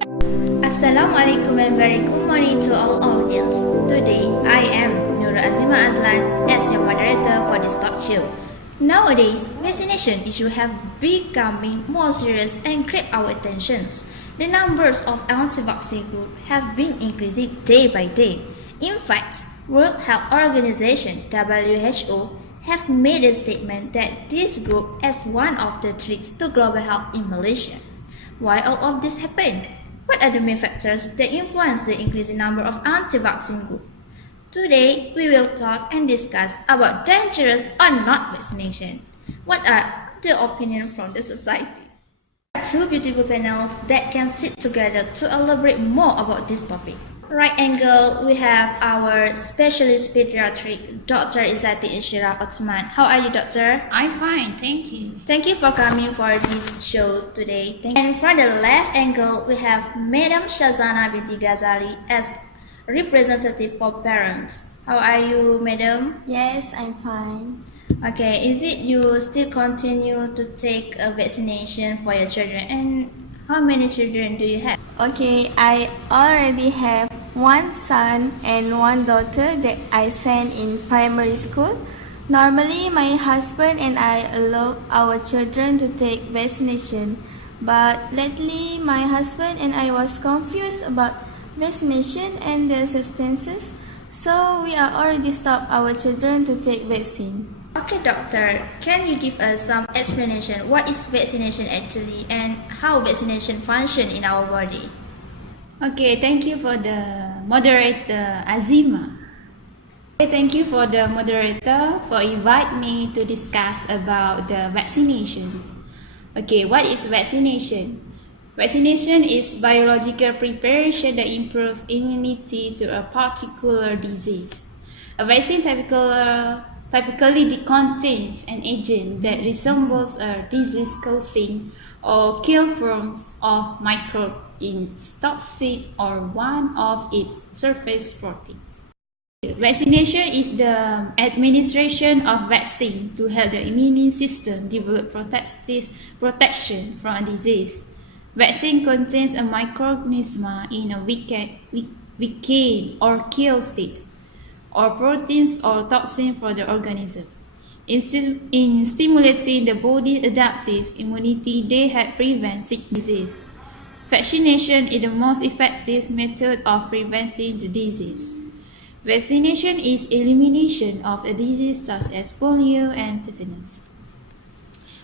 Assalamualaikum and very good morning to all audience. Today, I am Nurul Azima Azlan as your moderator for this talk show. Nowadays, vaccination issue have becoming more serious and grab our attentions. The numbers of anti-vaccine groups have been increasing day by day. In fact, World Health Organization (WHO) have made a statement that this group as one of the threats to global health in Malaysia. Why all of this happened? What are the main factors that influence the increasing number of anti-vaccine groups? Today, we will talk and discuss about dangerous or not vaccination. What are the opinions from the society? Two beautiful panels that can sit together to elaborate more about this topic. Right angle, we have our specialist pediatric, Dr. Izzati Insyirah Othman. How are you, doctor? I'm fine, thank you. Thank you for coming for this show today. And from the left angle, we have Madam Syazana Binti Gazali as representative for parents. How are you, madam? Yes, I'm fine. Okay, is it you still continue to take a vaccination for your children? And how many children do you have? Okay, I already have one son and one daughter that I send in primary school. Normally, my husband and I allow our children to take vaccination, but lately my husband and I was confused about vaccination and the substances, so we are already stopped our children to take vaccine. Okay, doctor, can you give us some explanation what is vaccination actually and how vaccination function in our body? Okay, thank you for the moderator, Azima. Okay, thank you for the moderator for inviting me to discuss about the vaccinations. Okay, what is vaccination? Vaccination is biological preparation that improves immunity to a particular disease. A vaccine typically contains an agent that resembles a disease-causing or kill forms of microbe in toxin or one of its surface proteins. Vaccination is the administration of vaccine to help the immune system develop protection from a disease. Vaccine contains a microorganism in a weakened or kill state, or proteins or toxin for the organism. In stimulating the body's adaptive immunity, they help prevent sick disease. Vaccination is the most effective method of preventing the disease. Vaccination is elimination of a disease such as polio and tetanus.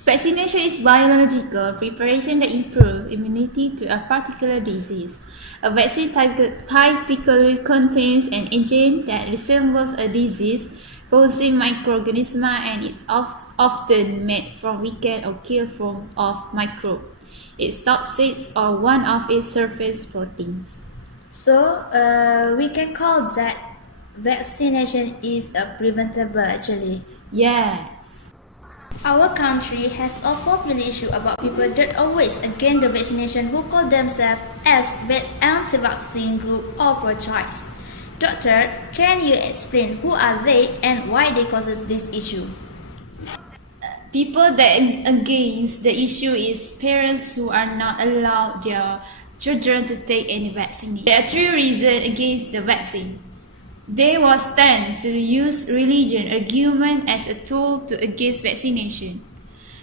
Vaccination is biological preparation that improves immunity to a particular disease. A vaccine typically contains an agent that resembles a disease-causing microorganism and is often made from weakened or killed form of microbe, its toxins, or one of its surface proteins. So, we can call that vaccination is preventable actually. Yes. Our country has a popular issue about people that always against the vaccination who call themselves as anti-vaccine group or pro-choice. Doctor, can you explain who are they and why they causes this issue? People that against the issue is parents who are not allowed their children to take any vaccine. There are three reasons against the vaccine. They was tend to use religion argument as a tool to against vaccination,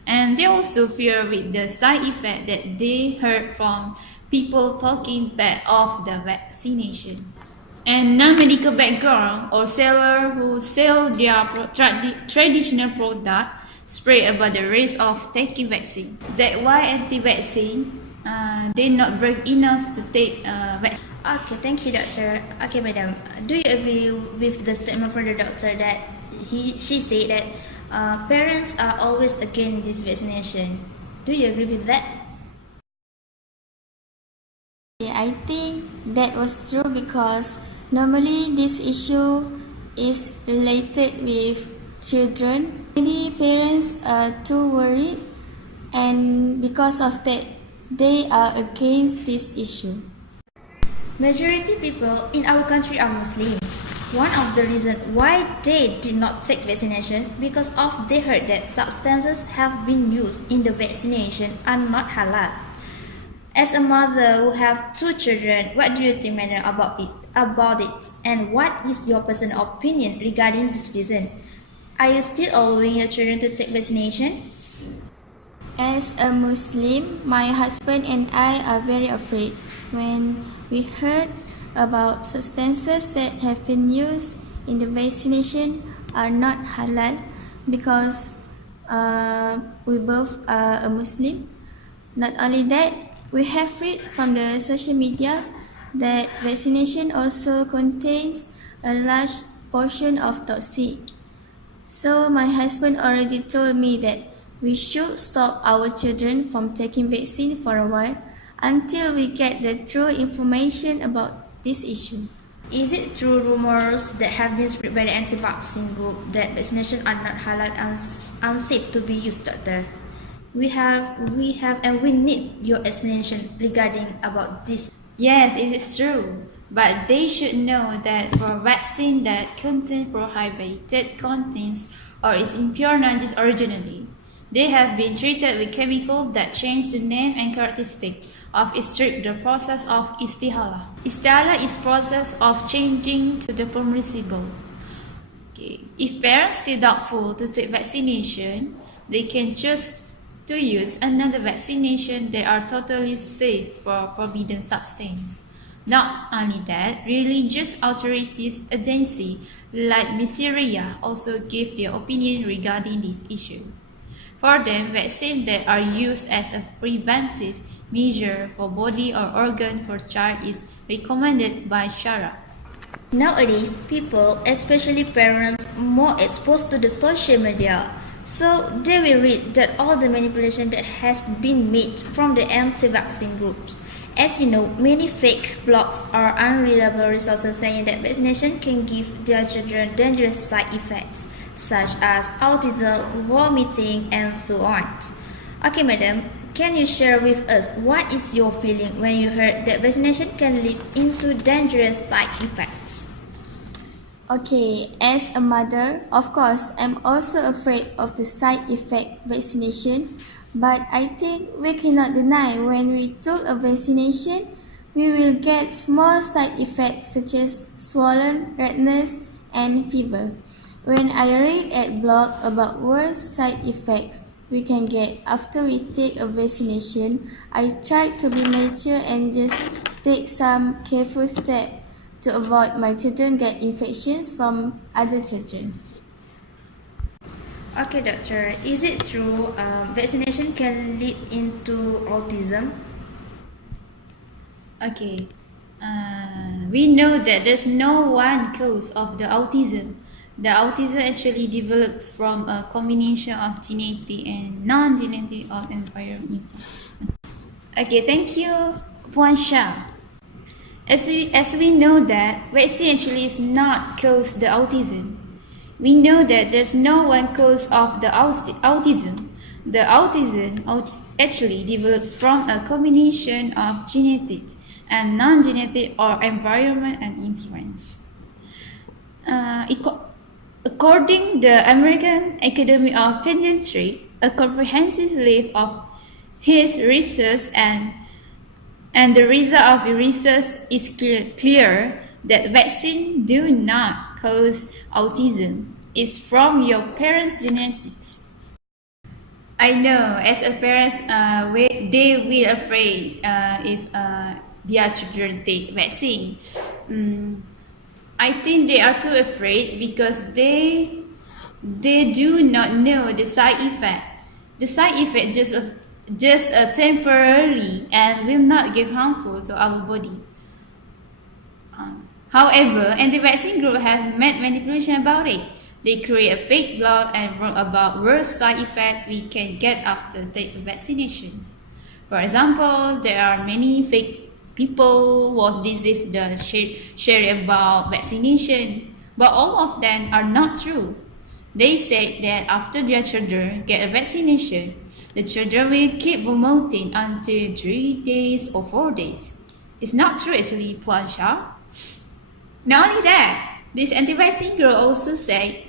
and they also fear with the side effect that they heard from people talking bad of the vaccination. And non-medical background or seller who sell their traditional product spread about the risk of taking vaccine. That's why anti-vaccine they not brave enough to take vaccine. Okay, thank you, doctor. Okay, madam, do you agree with the statement from the doctor that she said that parents are always against this vaccination? Do you agree with that? I think that was true because normally this issue is related with children. Many parents are too worried, and because of that, they are against this issue. Majority people in our country are Muslim. One of the reasons why they did not take vaccination because of they heard that substances have been used in the vaccination are not halal. As a mother who have two children, what do you think, madam, about it? And what is your personal opinion regarding this reason? Are you still allowing your children to take vaccination? As a Muslim, my husband and I are very afraid when we heard about substances that have been used in the vaccination are not halal because we both are a Muslim. Not only that, we have read from the social media that vaccination also contains a large portion of toxic. So my husband already told me that we should stop our children from taking vaccine for a while until we get the true information about this issue. Is it true rumors that have been spread by the anti-vaccine group that vaccination are not halal and unsafe to be used, doctor? We have and we need your explanation regarding about this. Yes, it is true. But they should know that for vaccine that contains prohibited contents or is impure najis originally, they have been treated with chemicals that change the name and characteristic of the process of istihala. Istihala is process of changing to the permissible. Okay. If parents still doubtful to take vaccination, they can choose to use another vaccination that are totally safe for forbidden substance. Not only that, religious authorities agency like Insyirah also give their opinion regarding this issue. For them, vaccines that are used as a preventive measure for body or organ for child is recommended by Sharia. Nowadays, people, especially parents, more exposed to the social media. So they will read that all the manipulation that has been made from the anti-vaccine groups. As you know, many fake blogs or unreliable resources saying that vaccination can give their children dangerous side effects, such as autism, vomiting, and so on. Okay, madam, can you share with us what is your feeling when you heard that vaccination can lead into dangerous side effects? Okay, as a mother, of course, I'm also afraid of the side effect vaccination, but I think we cannot deny when we took a vaccination, we will get small side effects such as swollen, redness, and fever. When I read at blog about worse side effects we can get after we take a vaccination, I try to be mature and just take some careful steps to avoid my children get infections from other children. Okay, doctor, is it true vaccination can lead into autism? Okay, we know that there's no one cause of the autism. The autism actually develops from a combination of genetic and non-genetic of environment. Okay, thank you, Puan Shah. As we know that vaccine actually is not cause the autism. We know that there's no one cause of the autism. The autism actually develops from a combination of genetic and non-genetic or environment and influence. According to the American Academy of Pediatric, a comprehensive list of his research and the result of the research is clear that vaccine do not cause autism. It's from your parents' genetics. I know, as a parents, they will afraid if their children take vaccine. I think they are too afraid because they do not know the side effect. The side effect just temporarily and will not get harmful to our body. However, anti-vaccine group have made manipulation about it. They create a fake blog and wrote about worst side effect we can get after taking vaccinations. For example, there are many fake people who deceive the share about vaccination, but all of them are not true. They said that after their children get a vaccination, the children will keep vomiting until 3 days or 4 days. It's not true actually, Puan Shah. Not only that, this anti-vaccine group also say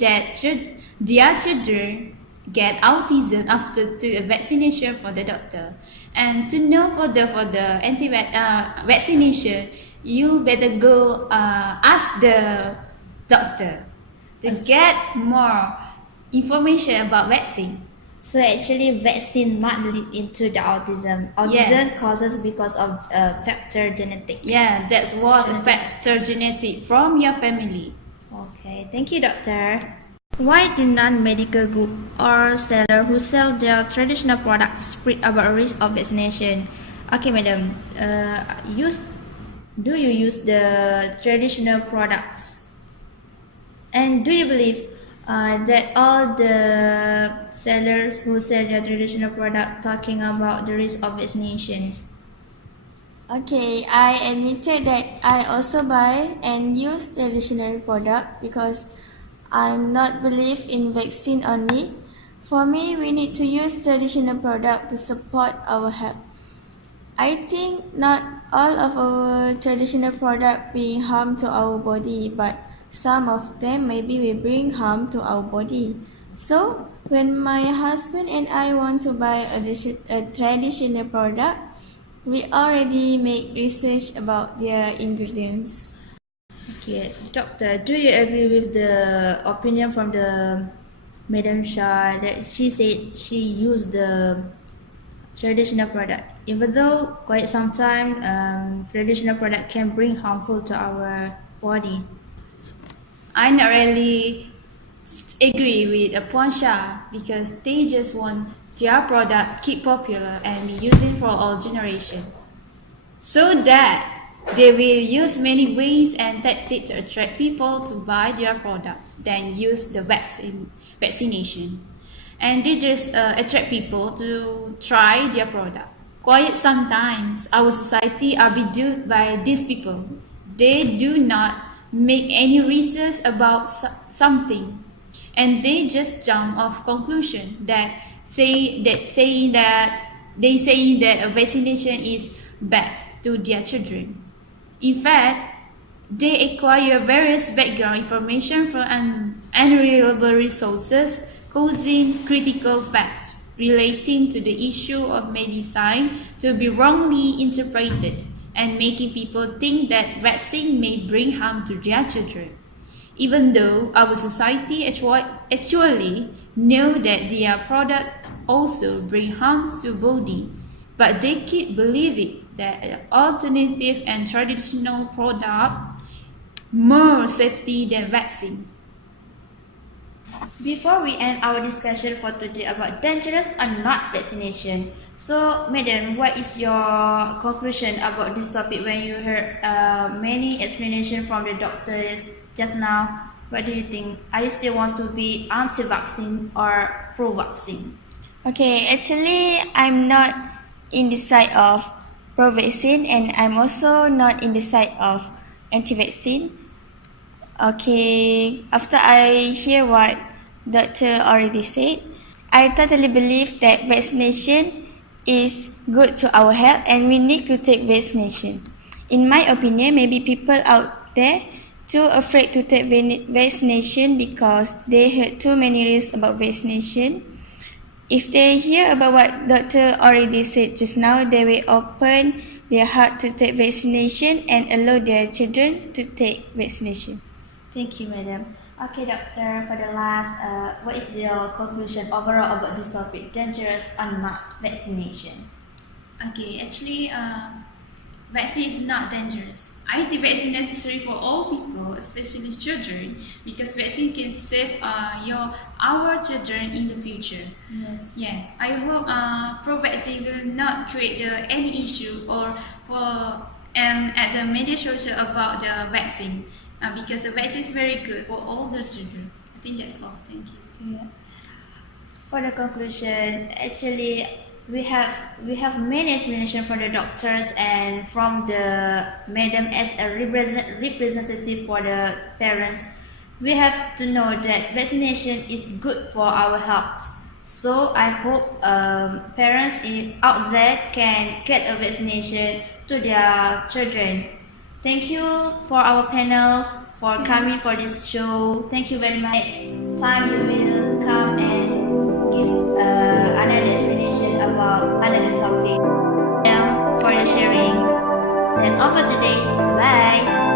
that their children get autism after took a vaccination for the doctor. And to know for the vaccination, you better go ask the doctor to get more information about vaccine. So actually, vaccine not lead into the autism. Autism causes because of factor genetic. Yeah, that's what factor genetic from your family. Okay, thank you, doctor. Why do non-medical group or seller who sell their traditional products spread about risk of vaccination? Okay, madam. Do you use the traditional products? And do you believe that all the sellers who sell their traditional product talking about the risk of vaccination? Okay, I admitted that I also buy and use traditional product because I'm not believe in vaccine only. For me, we need to use traditional product to support our health. I think not all of our traditional product bring harm to our body, but some of them maybe will bring harm to our body. So, when my husband and I want to buy a traditional product, we already make research about their ingredients. Okay, doctor, do you agree with the opinion from the Madam Shah that she said she used the traditional product, even though quite sometimes traditional product can bring harmful to our body? I not really agree with Shah because they just want their product keep popular and be using for all generation, so that they will use many ways and tactics to attract people to buy their products than use the vaccination, and they just attract people to try their product. Quite sometimes our society are bedewed by these people. They do not make any research about something, and they just jump off conclusion that saying that a vaccination is bad to their children. In fact, they acquire various background information from unreliable resources, causing critical facts relating to the issue of medicine to be wrongly interpreted and making people think that vaccine may bring harm to their children, even though our society actually know that their product also bring harm to body, but they keep believing that an alternative and traditional product more safety than vaccine. Before we end our discussion for today about dangerous or not vaccination, so madam, what is your conclusion about this topic when you heard many explanation from the doctors just now? What do you think? Are you still want to be anti-vaccine or pro-vaccine? Okay, actually, I'm not in the side of pro-vaccine and I'm also not in the side of anti-vaccine. Okay, after I hear what doctor already said, I totally believe that vaccination is good to our health and we need to take vaccination. In my opinion, maybe people out there too afraid to take vaccination because they heard too many risks about vaccination. If they hear about what doctor already said just now, they will open their heart to take vaccination and allow their children to take vaccination. Thank you, madam. Okay, doctor, for the last, what is your conclusion overall about this topic, dangerous or not vaccination? Okay, actually, vaccine is not dangerous. I think vaccine is necessary for all people, especially children, because vaccine can save our children in the future. Yes. I hope pro-vaccine will not create any issue or at the media social about the vaccine, because the vaccine is very good for all the children. I think that's all. Thank you. Yeah. For the conclusion, actually, we have many explanation from the doctors and from the madam as a representative for the parents. We have to know that vaccination is good for our health. So I hope parents out there can get a vaccination to their children. Thank you for our panels for coming for this show. Thank you very much. Next time you will come and give another explanation about another topic. your sharing. That's all for today. Bye.